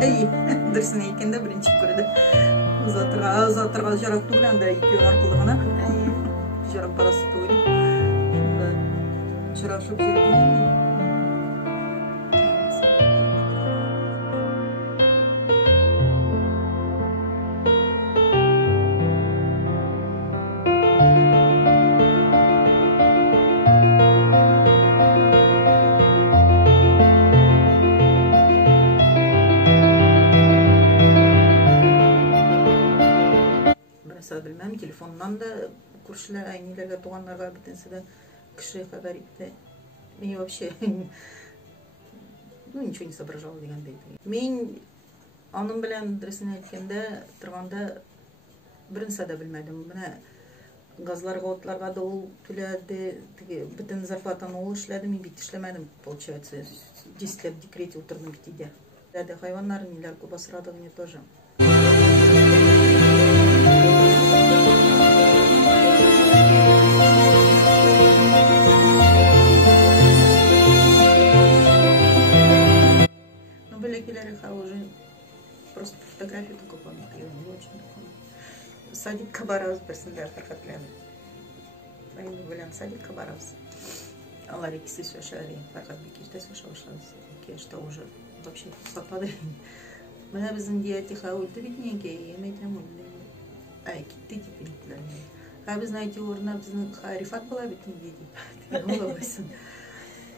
Дұрысын екен де бірінші көрді. Ұзатырға жарақ түгілі, анда екеу арқылы ғана. Жарақ парасы түгілі. Жарақ жоқ жерде. Білмәм, телефоннан да көршілер, әйнелерге, туғанларға бітінсі де кіші хабар етті. Мен вообще, ничего не соображал дегендей. Мен аның білән дұрысын әйткенде, тұрғанда бірінсі де білмәдім. Міне газларға, отларға да ол төләді, бітін зарплатаны ол ішләді, мен бит ішлемәдім, получается. 10 лет в декрете отырдым бітейде. Хайванлар, нелер көп асырады ғыне тоже. Уже просто фотографию только помню, не очень помню. Садик барабыз бірсінде Фархатпен. Білен садик барабыз. Алар ikisi сөшәлі, Фархат бекеште сөшә башладыз. Кеште уже вообще сатпады. Менә безнең диетиха өлді бит неге, емейтем өлді. Ай, кетті деп еліктілер. Ха біз найти орына біздің Рифат была бит неге деп. Ола байсын.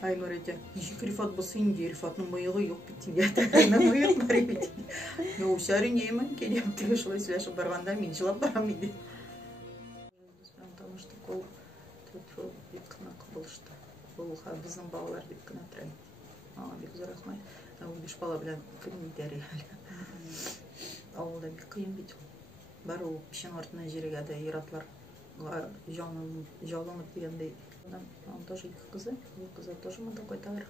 Аймар әйті, нешік Рифат болса инде, Рифатның мойығы yok бітін деді. Мойық бар емейтін. Осы әрине емін, кенем түге шылай сөйлешіп барғанда мен жылап барам еді. Потому что қол тұтфыл бекіна қыбылышты. Бұл біздің балалар бекіна тұрайын. Бек зор ақмай. Ол беш бала білән кімдері әлі. Ауылда бек қиын бет. Бар ол пішен артына жереге де ератлар жалымы дегендей. Он тоже их кызы, кызы тоже мы такой товар.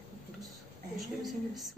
Ушли бы синились.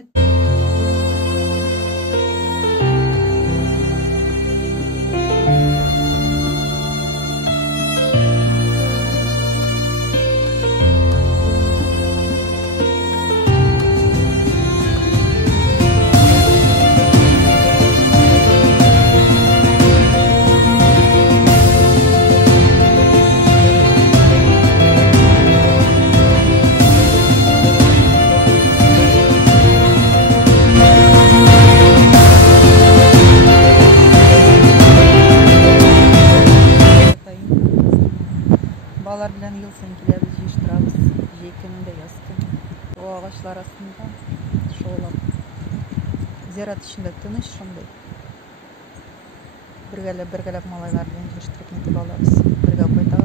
Балалар білән ел сайын келеміз, жиштырамыз, жейкенінде ястым. О ағашлар астында шолап. Зират ішінде тыныш шындай. Біргәлеп малайлар білән жиштырып нетіп аларыз. Бірге қойта